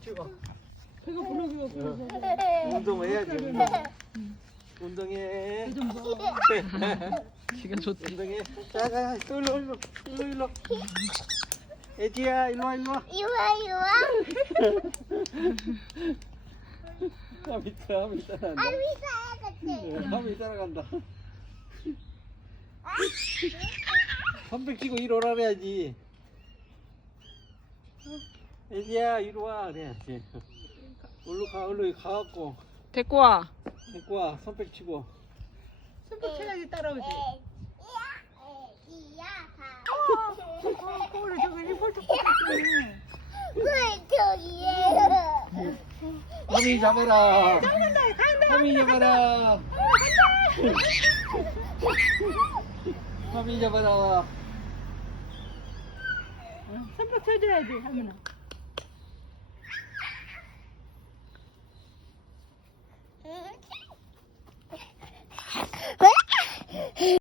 찍어. 배가 부르기가 그래서. 운동해야지. 운동해. 지가 좋대. 운동해. 자가 일로. 애지야 일로 와. 이와. 함이 따라간다. 함이 따라간다. 선백 치고 이리 오라 그래야지. 애지야 이리 와 그래야지. 얼른 가갖고 데리고 와. 데리고 와. 선백 치고. 손톱 쳐야지 따라오지. 그래 저기 리포트 뽑았네. 함이 잡아라. 함이 잡아라. 함이 잡아라. 손톱 쳐줘야지 하면은.